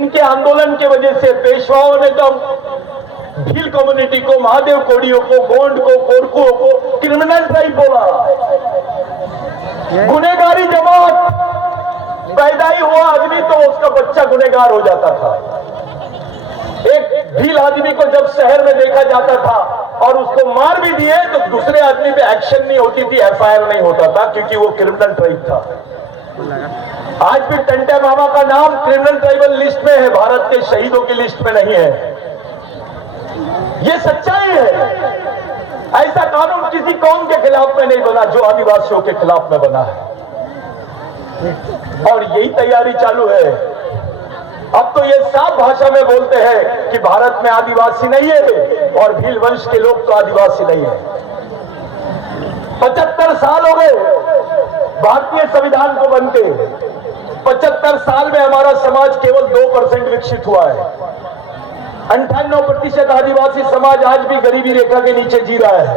इनके आंदोलन की वजह से पेशवाओं ने तो भील कम्युनिटी को, महादेव कोड़ियों को, गोंड को, कोरकुओं को क्रिमिनल ट्राइब बोला, गुनेगारी जमात। पैदा ही हुआ आदमी तो उसका बच्चा गुनेगार हो जाता था। एक भील आदमी को जब शहर में देखा जाता था और उसको मार भी दिए तो दूसरे आदमी पे एक्शन नहीं होती थी, एफआईआर नहीं होता था, क्योंकि वो क्रिमिनल ट्राइब था। आज भी टंटे मामा का नाम क्रिमिनल ट्राइबल लिस्ट में है, भारत के शहीदों की लिस्ट में नहीं है। ये सच्चाई है। ऐसा कानून किसी कौम के खिलाफ में नहीं बना जो आदिवासियों के खिलाफ में बना है, और यही तैयारी चालू है। अब तो ये साफ भाषा में बोलते हैं कि भारत में आदिवासी नहीं है और भील वंश के लोग तो आदिवासी नहीं है। 75 साल हो गए भारतीय संविधान को बनते। 75 साल में हमारा समाज केवल 2% विकसित हुआ है। 98% आदिवासी समाज आज भी गरीबी रेखा के नीचे जी रहा है।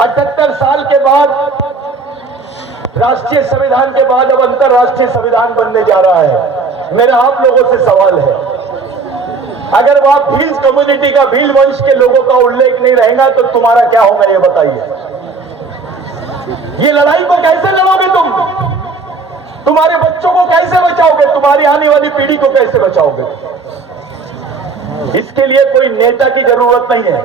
78 साल के बाद, राष्ट्रीय संविधान के बाद अब अंतरराष्ट्रीय संविधान बनने जा रहा है। मेरा आप लोगों से सवाल है, अगर वहां भील कम्युनिटी का, भील वंश के लोगों का उल्लेख नहीं रहेगा तो तुम्हारा क्या होगा ये बताइए। ये लड़ाई को कैसे लड़ोगे तुम? तुम्हारे बच्चों को कैसे बचाओगे? तुम्हारी आने वाली पीढ़ी को कैसे बचाओगे? इसके लिए कोई नेता की जरूरत नहीं है।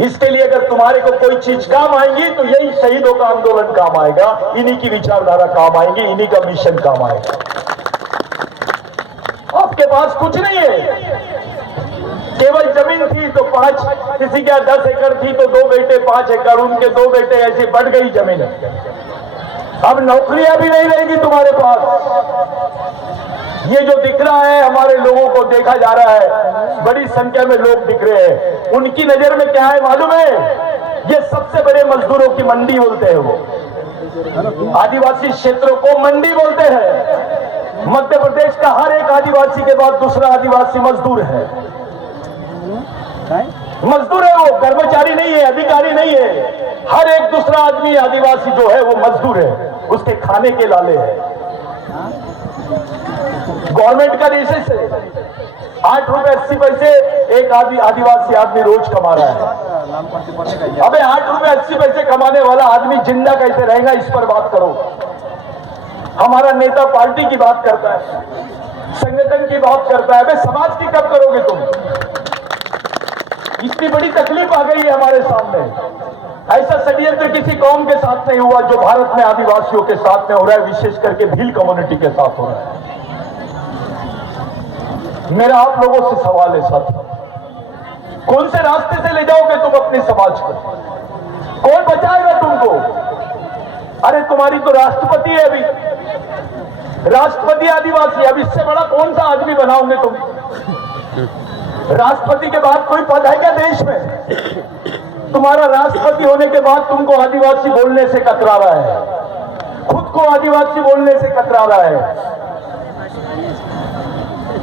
इसके लिए अगर तुम्हारे को कोई चीज काम आएगी तो यही शहीदों का आंदोलन काम आएगा, इन्हीं की विचारधारा काम आएगी, इन्हीं का मिशन काम आएगा। आपके पास कुछ नहीं है, केवल जमीन थी तो 5, किसी के 10 एकड़ थी तो 2 बेटे 5 एकड़, उनके 2 बेटे, ऐसे बढ़ गई जमीन। अब नौकरियां भी नहीं रहेगी तुम्हारे पास। ये जो दिख रहा है, हमारे लोगों को देखा जा रहा है, बड़ी संख्या में लोग दिख रहे हैं। उनकी नजर में क्या है मालूम है? ये सबसे बड़े मजदूरों की मंडी बोलते हैं। वो आदिवासी क्षेत्रों को मंडी बोलते हैं। मध्य प्रदेश का हर एक आदिवासी के बाद दूसरा आदिवासी मजदूर है। मजदूर है, वो कर्मचारी नहीं है, अधिकारी नहीं है। हर एक दूसरा आदमी आदिवासी जो है वो मजदूर है, उसके खाने के लाले हैं। गवर्नमेंट का रेशेस है, 8 रुपए 80 पैसे एक आदिवासी आदमी रोज कमा रहा है। अबे 8 रुपए 80 पैसे कमाने वाला आदमी जिंदा कैसे रहेगा, इस पर बात करो। हमारा नेता पार्टी की बात करता है, संगठन की बात करता है, अबे समाज की कब करोगे तुम? इतनी बड़ी तकलीफ आ गई है हमारे सामने। ऐसा षड्यंत्र किसी कौम के साथ नहीं हुआ जो भारत में आदिवासियों के साथ में हो रहा है, विशेष करके भील कम्युनिटी के साथ हो रहा है। मेरा आप लोगों से सवाल है साथियों, कौन से रास्ते से ले जाओगे तुम अपने समाज को? कौन बचाएगा तुमको? अरे तुम्हारी तो राष्ट्रपति है अभी, राष्ट्रपति आदिवासी। अब इससे बड़ा कौन सा आदमी बनाओगे तुम? राष्ट्रपति के बाद कोई पद है क्या देश में? तुम्हारा राष्ट्रपति होने के बाद तुमको आदिवासी बोलने से कतरा रहा है, खुद को आदिवासी बोलने से कतरा रहा है।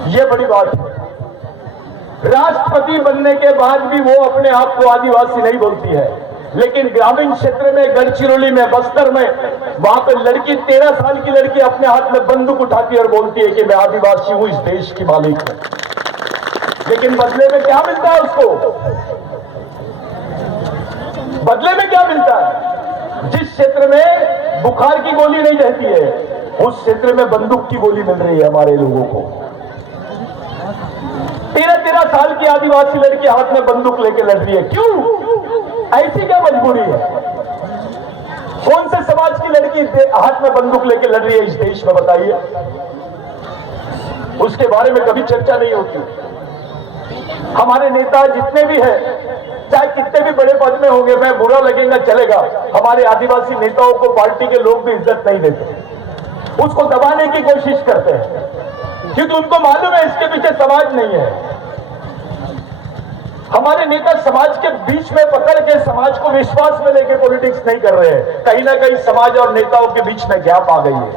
ये बड़ी बात है। राष्ट्रपति बनने के बाद भी वो अपने आप को आदिवासी नहीं बोलती है, लेकिन ग्रामीण क्षेत्र में, गढ़चिरौली में, बस्तर में, वहां पर लड़की, 13 साल की लड़की अपने हाथ में बंदूक उठाती है और बोलती है कि मैं आदिवासी हूं, इस देश की मालिक हूं। लेकिन बदले में क्या मिलता है उसको? बदले में क्या मिलता है? जिस क्षेत्र में बुखार की गोली नहीं रहती है, उस क्षेत्र में बंदूक की गोली मिल रही है हमारे लोगों को। 13 साल की आदिवासी लड़की हाथ में बंदूक लेके लड़ रही है, क्यों? ऐसी क्या मजबूरी है? कौन से समाज की लड़की हाथ में बंदूक लेके लड़ रही है इस देश में, बताइए? उसके बारे में कभी चर्चा नहीं होती। हमारे नेता जितने भी हैं, चाहे कितने भी बड़े पद में होंगे, मैं बुरा लगेगा चलेगा, हमारे आदिवासी नेताओं को पार्टी के लोग भी इज्जत नहीं देते, उसको दबाने की कोशिश करते हैं, क्योंकि उनको मालूम है इसके पीछे समाज नहीं है। हमारे नेता समाज के बीच में पकड़ के समाज को विश्वास में लेके पॉलिटिक्स नहीं कर रहे हैं। कहीं ना कहीं समाज और नेताओं के बीच में गैप आ गई है,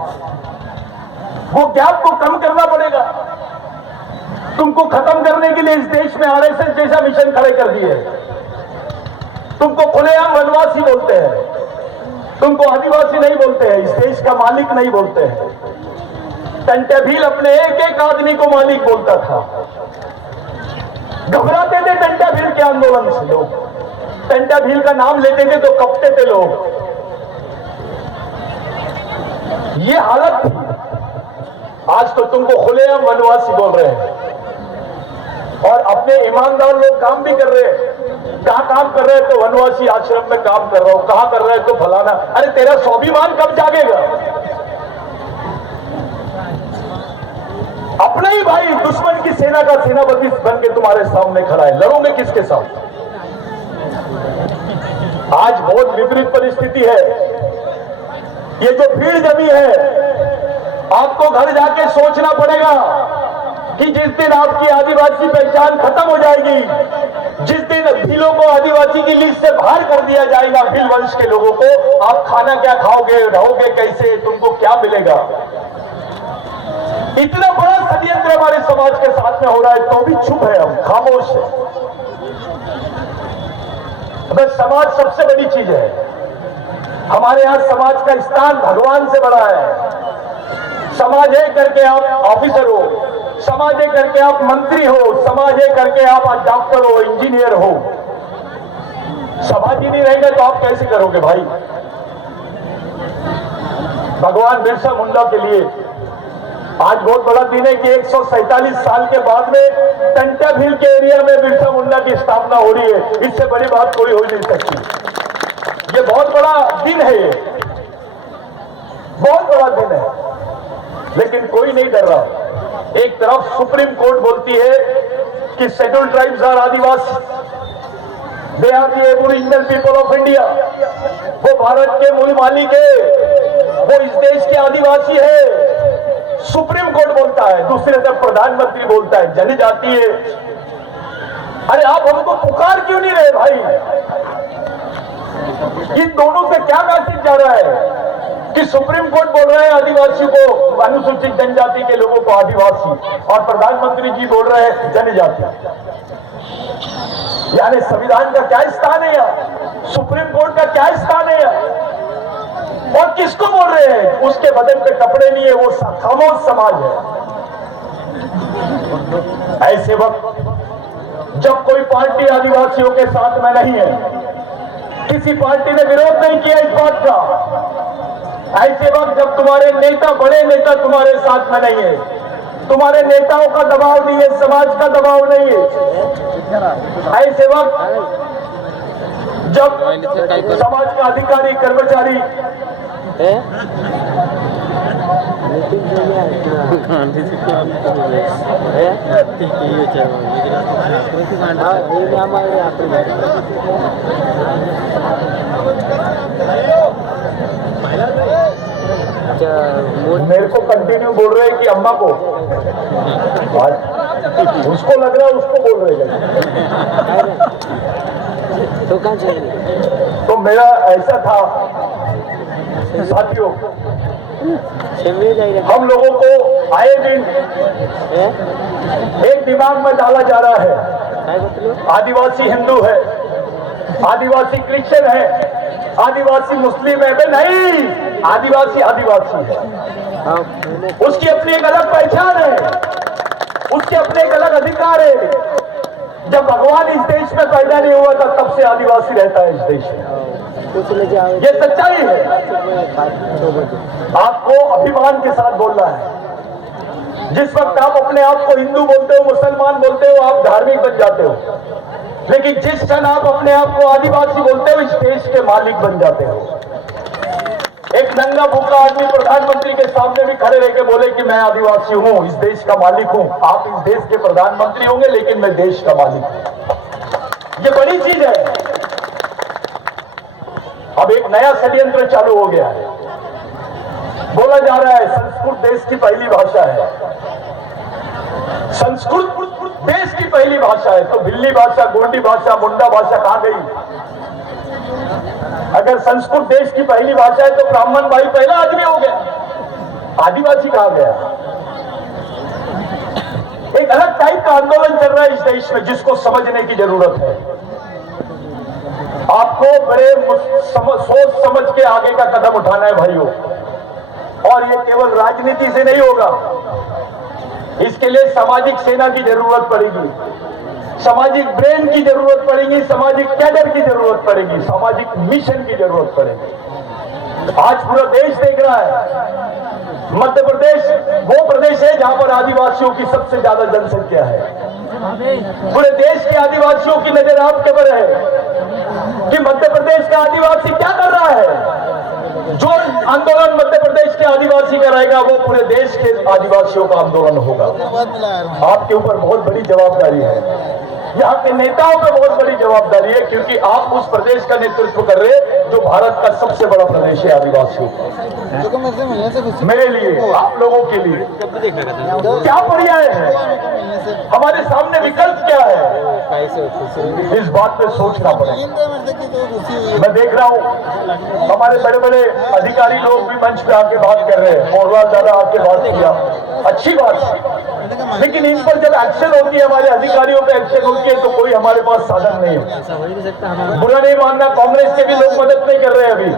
वो गैप को कम करना पड़ेगा। तुमको खत्म करने के लिए इस देश में आरएसएस जैसा मिशन खड़े कर दिए। तुमको खुलेआम वनवासी बोलते हैं, तुमको आदिवासी नहीं बोलते हैं, इस देश का मालिक नहीं बोलते हैं। टंटा भील अपने एक एक आदमी को मालिक बोलता था। घबराते थे टंटा भील के आंदोलन से लोग, टंटा भील का नाम लेते थे तो कपते थे लोग। ये हालत थी। आज तो तुमको खुलेआम वनवासी बोल रहे हैं और अपने ईमानदार लोग काम भी कर रहे हैं। कहां काम कर रहे हैं? तो वनवासी आश्रम में काम कर रहा हूं। कहां कर रहे हैं? तो फलाना। अरे तेरा स्वाभिमान कब जागेगा? अपने ही भाई दुश्मन की सेना का सेनापति बन के तुम्हारे सामने खड़ा है, लड़ोगे किसके साथ? आज बहुत विपरीत परिस्थिति है। ये जो भीड़ जमी है, आपको घर जाके सोचना पड़ेगा कि जिस दिन आपकी आदिवासी पहचान खत्म हो जाएगी, जिस दिन भीलों को आदिवासी की लिस्ट से बाहर कर दिया जाएगा, भील वंश के लोगों को, आप खाना क्या खाओगे, रहोगे कैसे, तुमको क्या मिलेगा? इतना बड़ा षड्यंत्र हमारे समाज के साथ में हो रहा है तो भी चुप है, हम खामोश है। बस समाज सबसे बड़ी चीज है। हमारे यहां समाज का स्थान भगवान से बड़ा है। समाज है करके आप ऑफिसर हो, समाज है करके आप मंत्री हो, समाज है करके आप डॉक्टर हो, इंजीनियर हो। समाज ही नहीं रहेगा तो आप कैसे करोगे भाई? भगवान बिरसा मुंडा के लिए आज बहुत बड़ा दिन है कि 147 साल के बाद में टंटा भील के एरिया में बिरसा मुंडा की स्थापना हो रही है। इससे बड़ी बात कोई हो नहीं सकती। ये बहुत बड़ा दिन है, ये बहुत बड़ा दिन है, लेकिन कोई नहीं डर रहा। एक तरफ सुप्रीम कोर्ट बोलती है कि scheduled tribes are adivasi, they are the aboriginal people of India. वो भारत के मूल मालिक है, वो इस देश के आदिवासी है। सुप्रीम कोर्ट बोलता है, दूसरे तरफ प्रधानमंत्री बोलता है जनजाति है। अरे आप हमको पुकार क्यों नहीं रहे भाई? इन दोनों से क्या मैसेज जा रहा है कि सुप्रीम कोर्ट बोल रहे हैं आदिवासी को, अनुसूचित जनजाति के लोगों को आदिवासी, और प्रधानमंत्री जी बोल रहे हैं जनजाति। यानी संविधान का क्या स्थान है यहाँ? सुप्रीम कोर्ट का क्या स्थान है यहाँ? और किसको बोल रहे हैं? उसके बदन पे कपड़े नहीं है, वो खामोश समाज है। ऐसे वक्त जब कोई पार्टी आदिवासियों के साथ में नहीं है, किसी पार्टी ने विरोध नहीं किया इस बात का, ऐसे वक्त जब तुम्हारे नेता, बड़े नेता तुम्हारे साथ में नहीं है, तुम्हारे नेताओं का दबाव नहीं है, समाज का दबाव नहीं है, ऐसे वक्त जब समाज का अधिकारी, कर्मचारी मेरे को कंटिन्यू बोल रहे हैं कि अम्मा को, उसको लग रहा है उसको बोल रहे हैं। तो मेरा ऐसा था साथियों, हम लोगों को आए दिन एक दिमाग में डाला जा रहा है, आदिवासी हिंदू है, आदिवासी क्रिश्चियन है, आदिवासी मुस्लिम है। नहीं, आदिवासी आदिवासी है, उसकी अपनी एक अलग पहचान है, उसके अपने एक अलग अधिकार है। जब भगवान इस देश में पैदा नहीं हुआ था तब से आदिवासी रहता है इस देश में, ये सच्चाई है। आपको अभिमान के साथ बोलना है। जिस वक्त आप अपने आप को हिंदू बोलते हो, मुसलमान बोलते हो, आप धार्मिक बन जाते हो, लेकिन जिस क्षण आप अपने आप को आदिवासी बोलते हो, इस देश के मालिक बन जाते हो। एक नंगा भूखा आदमी प्रधानमंत्री के सामने भी खड़े रह के बोले कि मैं आदिवासी हूं, इस देश का मालिक हूं। आप इस देश के प्रधानमंत्री होंगे लेकिन मैं देश का मालिक हूं। ये बड़ी चीज है। अब एक नया षड्यंत्र चालू हो गया है। बोला जा रहा है संस्कृत देश की पहली भाषा है, संस्कृत देश की पहली भाषा है, तो भिल्ली भाषा, गोंडी भाषा, मुंडा भाषा कहां गई? अगर संस्कृत देश की पहली भाषा है तो ब्राह्मण भाई पहला आदमी हो गया, आदिवासी कहा गया? एक अलग टाइप का आंदोलन चल रहा है इस देश में, जिसको समझने की जरूरत है। आपको बड़े सोच समझ के आगे का कदम उठाना है भाइयों, और ये केवल राजनीति से नहीं होगा, इसके लिए सामाजिक सेना की जरूरत पड़ेगी, सामाजिक ब्रेन की जरूरत पड़ेगी, सामाजिक कैडर की जरूरत पड़ेगी, सामाजिक मिशन की जरूरत पड़ेगी। आज पूरा देश देख रहा है, मध्य प्रदेश वो प्रदेश है जहां पर आदिवासियों की सबसे ज्यादा जनसंख्या है। पूरे देश के आदिवासियों की नजर आपके पर है कि मध्य प्रदेश का आदिवासी क्या कर रहा है। जो आंदोलन मध्य प्रदेश के आदिवासी कराएगा वो पूरे देश के आदिवासियों का आंदोलन होगा। आपके ऊपर बहुत बड़ी जवाबदारी है, यहाँ के नेताओं पे बहुत बड़ी जवाबदारी है, क्योंकि आप उस प्रदेश का नेतृत्व कर रहे हैं जो भारत का सबसे बड़ा प्रदेश है आदिवासियों का। मेरे लिए, आप लोगों के लिए क्या पर्याय है, हमारे सामने विकल्प क्या है, इस बात पे सोचना पड़ेगा। मैं देख रहा हूँ हमारे बड़े बड़े अधिकारी लोग भी मंच पे आके बात कर रहे हैं, मोरवाल दादा आके बात किया, अच्छी बात, लेकिन इन पर जब एक्शन होती है, हमारे अधिकारियों पे एक्शन होती है, तो कोई हमारे पास साधन नहीं है। बुरा नहीं मानना, कांग्रेस के भी लोग मदद नहीं कर रहे हैं। अभी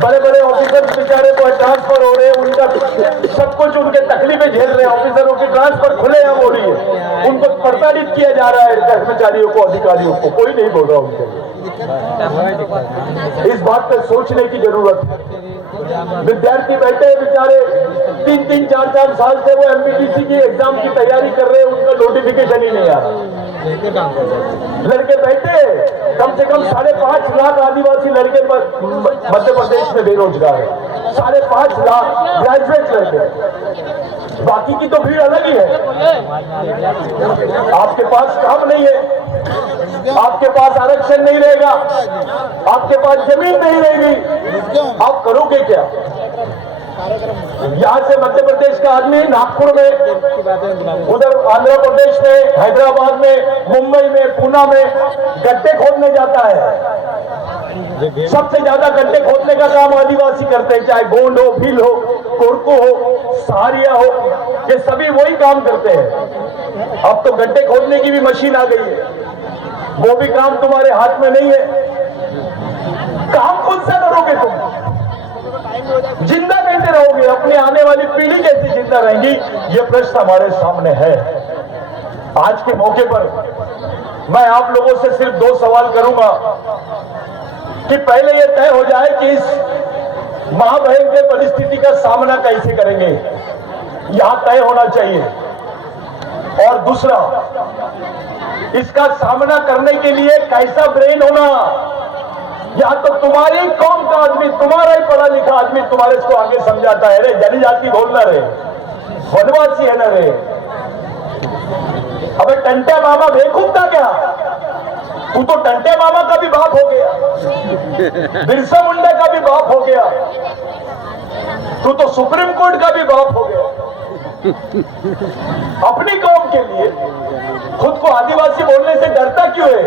बड़े बड़े ऑफिसर्स बेचारे को ट्रांसफर हो रहे हैं, उनका सब कुछ उनके तकलीफें झेल रहे हैं, ऑफिसरों की ट्रांसफर खुलेआम हो रही है, उनको प्रताड़ित किया जा रहा है कर्मचारियों को, अधिकारियों को, कोई नहीं बोल रहा उनके। इस बात पर सोचने की जरूरत है। विद्यार्थी बैठे बेचारे 3-3, 4-4 साल से वो एमपीटीसी की एग्जाम की तैयारी कर रहे हैं, उनका नोटिफिकेशन ही नहीं आ रहा। लड़के बैठे, कम से कम 5.5 लाख आदिवासी लड़के मध्य प्रदेश में बेरोजगार है, 5.5 लाख ग्रेजुएट लड़के, बाकी की तो भीड़ अलग ही है। आपके पास काम नहीं है, आपके पास आरक्षण नहीं रहेगा, आपके पास जमीन नहीं रहेगी, आप करोगे क्या? यहाँ से मध्य प्रदेश का आदमी नागपुर में, उधर आंध्र प्रदेश में, हैदराबाद में, मुंबई में, पूना में गड्ढे खोदने जाता है। सबसे ज्यादा गड्ढे खोदने का काम आदिवासी करते हैं, चाहे गोंड हो, भील हो, कोरको हो, सहारिया हो, ये सभी वही काम करते हैं। अब तो गड्ढे खोदने की भी मशीन आ गई है, वो भी काम तुम्हारे हाथ में नहीं है। काम कौन सा करोगे तुम? जिंदा कैसे रहोगे? अपनी आने वाली पीढ़ी कैसे जिंदा रहेंगी? ये प्रश्न हमारे सामने है। आज के मौके पर मैं आप लोगों से सिर्फ 2 सवाल करूंगा कि पहले ये तय हो जाए कि इस महाभयंकर परिस्थिति का सामना कैसे करेंगे, यहां तय होना चाहिए। और दूसरा, इसका सामना करने के लिए कैसा ब्रेन होना, या तो तुम्हारी कौम का आदमी, तुम्हारा ही पढ़ा लिखा आदमी तुम्हारे को आगे समझाता है, रे जनजाति बोलना रे, वनवासी है ना रे, अबे टंटे मामा बेवकूफ था क्या? तू तो टंटे मामा का भी बाप हो गया, बिरसा मुंडा का भी बाप हो गया, तू तो सुप्रीम कोर्ट का भी बाप हो गया। अपनी कौम के लिए खुद को आदिवासी बोलने से डरता क्यों है?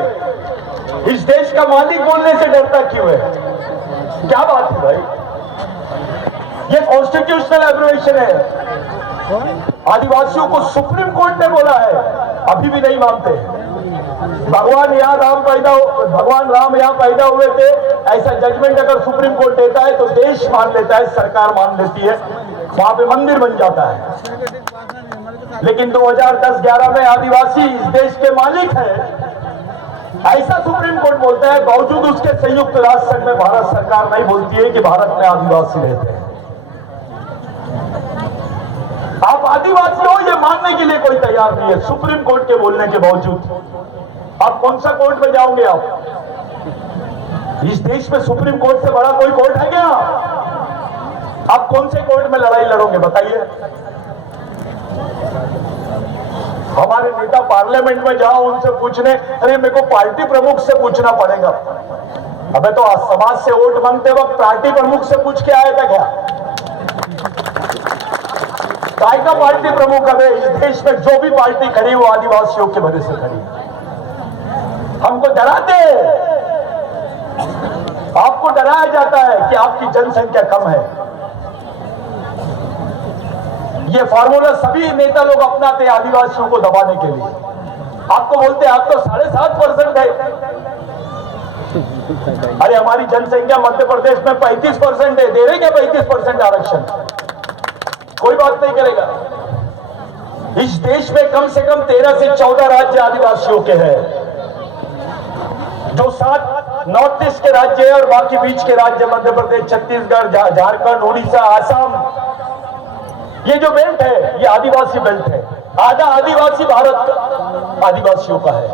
इस देश का मालिक बोलने से डरता क्यों है? क्या बात है भाई? ये कॉन्स्टिट्यूशनल एब्रोवेशन है। आदिवासियों को सुप्रीम कोर्ट ने बोला है, अभी भी नहीं मानते। भगवान राम यहाँ पैदा हुए थे, ऐसा जजमेंट अगर सुप्रीम कोर्ट देता है तो देश मान लेता है, सरकार मान लेती है, वहां पे मंदिर बन जाता है। लेकिन 2010-11 में आदिवासी इस देश के मालिक है, ऐसा सुप्रीम कोर्ट बोलता है, बावजूद उसके संयुक्त राष्ट्र संघ में भारत सरकार नहीं बोलती है कि भारत में आदिवासी रहते हैं। आप आदिवासी हो ये मानने के लिए कोई तैयार नहीं है, सुप्रीम कोर्ट के बोलने के बावजूद। आप कौन सा कोर्ट में जाओगे? आप इस देश में सुप्रीम कोर्ट से बड़ा कोई कोर्ट है क्या? आप कौन से कोर्ट में लड़ाई लड़ोगे बताइए? हमारे नेता पार्लियामेंट में जाओ, उनसे पूछने, अरे मेरे को पार्टी प्रमुख से पूछना पड़ेगा। अबे तो समाज से वोट मांगते वक्त पार्टी प्रमुख से पूछ के आया था क्या? काय का पार्टी प्रमुख? अबे इस देश में जो भी पार्टी खड़ी वो आदिवासियों के वजह से खड़ी। हमको डराते हैं, आपको डराया जाता है कि आपकी जनसंख्या कम है। ये फार्मूला सभी नेता लोग अपनाते हैं आदिवासियों को दबाने के लिए। आपको बोलते हैं आप तो 7.5% है, अरे हमारी जनसंख्या मध्य प्रदेश में 35% है, दे रहे क्या 35% आरक्षण? कोई बात नहीं करेगा। इस देश में कम से कम 13 से 14 राज्य आदिवासियों के हैं, जो 7 नॉर्थ ईस्ट के राज्य है और बाकी बीच के राज्य मध्य प्रदेश, छत्तीसगढ़, झारखंड, उड़ीसा, आसाम। ये जो बेल्ट है ये आदिवासी बेल्ट है। आधा आदिवासी भारत आदिवासियों का है।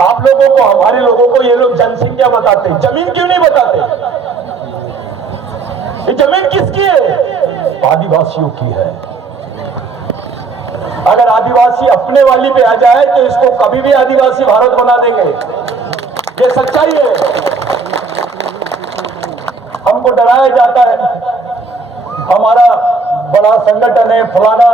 आप लोगों को, हमारे लोगों को ये लोग जनसंख्या बताते, जमीन क्यों नहीं बताते? ये जमीन किसकी है? आदिवासियों की है। अगर आदिवासी अपने वाली पे आ जाए तो इसको कभी भी आदिवासी भारत बना देंगे। ये सच्चाई है। हमको डराया जाता है, हमारा बड़ा संगठन है फलाना,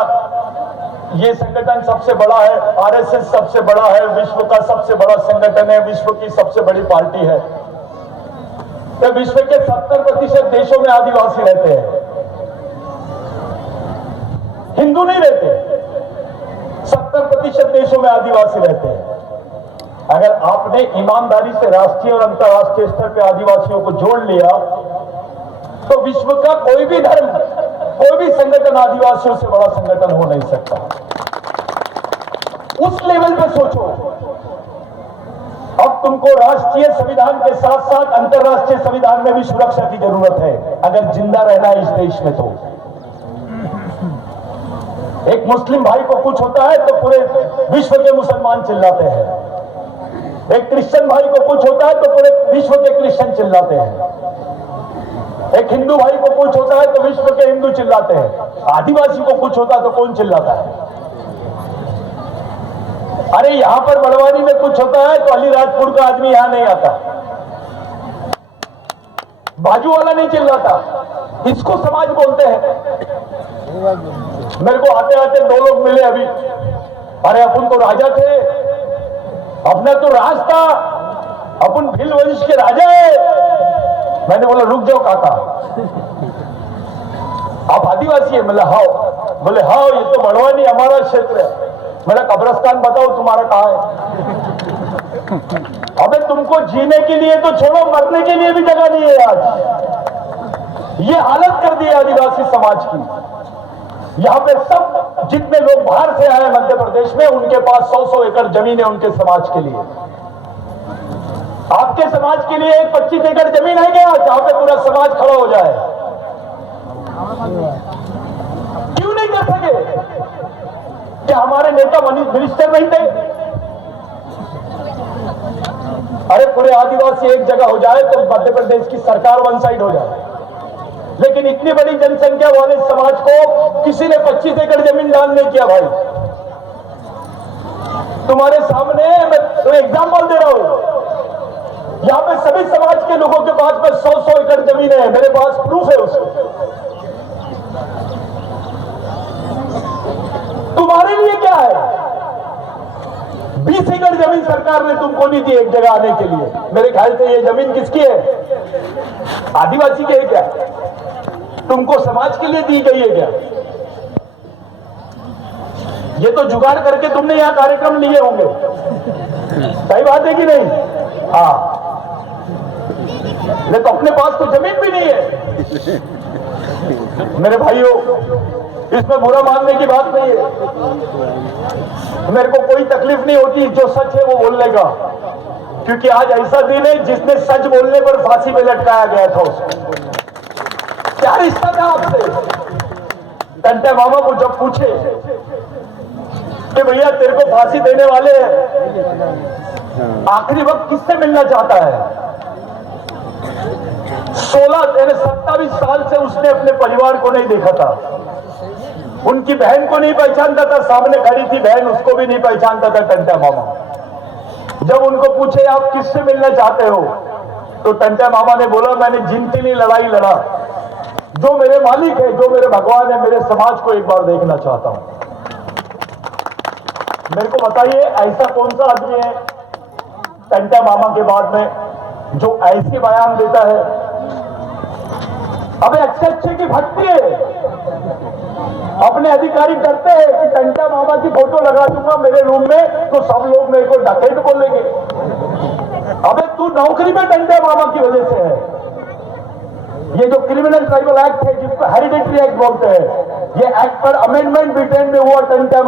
ये संगठन सबसे बड़ा है, आरएसएस सबसे बड़ा है, विश्व का सबसे बड़ा संगठन है, विश्व की सबसे बड़ी पार्टी है। तो विश्व के 70% देशों में आदिवासी रहते हैं, हिंदू नहीं रहते। 70% देशों में आदिवासी रहते हैं। अगर आपने ईमानदारी से राष्ट्रीय और अंतर्राष्ट्रीय स्तर पर आदिवासियों को जोड़ लिया तो विश्व का कोई भी धर्म, कोई भी संगठन आदिवासियों से बड़ा संगठन हो नहीं सकता। उस लेवल पे सोचो। अब तुमको राष्ट्रीय संविधान के साथ साथ अंतर्राष्ट्रीय संविधान में भी सुरक्षा की जरूरत है अगर जिंदा रहना है इस देश में। तो एक मुस्लिम भाई को कुछ होता है तो पूरे विश्व के मुसलमान चिल्लाते हैं, एक क्रिश्चियन भाई को कुछ होता है तो पूरे विश्व के क्रिश्चियन चिल्लाते हैं, एक हिंदू भाई को कुछ होता है तो विश्व के हिंदू चिल्लाते हैं। आदिवासी को कुछ होता है तो कौन चिल्लाता है? अरे यहां पर बड़वानी में कुछ होता है तो अलीराजपुर का आदमी यहां नहीं आता, बाजू वाला नहीं चिल्लाता। इसको समाज बोलते हैं। मेरे को आते आते 2 लोग मिले अभी, अरे अपन तो राजा थे, अपना तो राज था, अपन भील वंश के राजा है। मैंने बोला रुक जाओ काका, आप आदिवासी है? बोले हाँ। बोले हाँ, ये तो बड़वानी हमारा क्षेत्र है। मेरा कब्रिस्तान बताओ तुम्हारा कहाँ है? अबे तुमको जीने के लिए तो छोड़ो, मरने के लिए भी जगह नहीं है आज। ये हालत कर दी है आदिवासी समाज की। यहां पे सब जितने लोग बाहर से आए मध्य प्रदेश में, उनके पास 100-100 एकड़ जमीन है उनके समाज के लिए। आपके समाज के लिए 25 एकड़ जमीन है क्या जहां पे पूरा समाज खड़ा हो जाए? क्यों नहीं कर सके? क्या हमारे नेता मिनिस्टर नहीं थे? अरे पूरे आदिवासी एक जगह हो जाए तो मध्य प्रदेश की सरकार वन साइड हो जाए। लेकिन इतनी बड़ी जनसंख्या वाले समाज को किसी ने 25 एकड़ जमीन दान नहीं किया। भाई तुम्हारे सामने मैं तो एग्जाम्पल दे रहा हूं, यहां पे सभी समाज के लोगों के पास में 100-100 एकड़ जमीन है, मेरे पास प्रूफ है उसको। तुम्हारे लिए क्या है? 20 एकड़ जमीन सरकार ने तुमको नहीं दी एक जगह आने के लिए। मेरे ख्याल से ये जमीन किसकी है? आदिवासी की है क्या? तुमको समाज के लिए दी गई है क्या? ये तो जुगाड़ करके तुमने यहां कार्यक्रम लिए होंगे, सही बात है कि नहीं? हाँ, नहीं तो अपने पास तो जमीन भी नहीं है। मेरे भाइयों, इसमें बुरा मानने की बात नहीं है। मेरे को कोई तकलीफ नहीं होती, जो सच है वो बोलने का, क्योंकि आज ऐसा दिन है जिसने सच बोलने पर फांसी पे लटकाया गया था उसको। क्या रिश्ता था आपसे? टंटे मामा को जब पूछे कि भैया तेरे को फांसी देने वाले हैं, आखिरी वक्त किससे मिलना चाहता है? 27 साल से उसने अपने परिवार को नहीं देखा था, उनकी बहन को नहीं पहचानता था, सामने खड़ी थी बहन, उसको भी नहीं पहचानता था टंटा मामा। जब उनको पूछे आप किससे मिलना चाहते हो, तो टंटा मामा ने बोला मैंने जिनके लिए लड़ाई लड़ा, जो मेरे मालिक है, जो मेरे भगवान है, मेरे समाज को एक बार देखना चाहता हूं। मेरे को बताइए ऐसा कौन सा आदमी है टंटा मामा के बाद में जो ऐसी बयान देता है? अबे अच्छे की भक्ति है। अपने अधिकारी डरते हैं कि टंटा मामा की फोटो लगा दूंगा मेरे रूम में तो सब लोग मेरे को डकैत बोलेंगे। अबे तू नौकरी में टंटे मामा की वजह से है। ये जो क्रिमिनल ट्राइबल एक्ट है जिसको हेरिडेटरी एक्ट बोलते हैं, ये एक्ट पर अमेंडमेंट ब्रिटेन में हुआ टंटे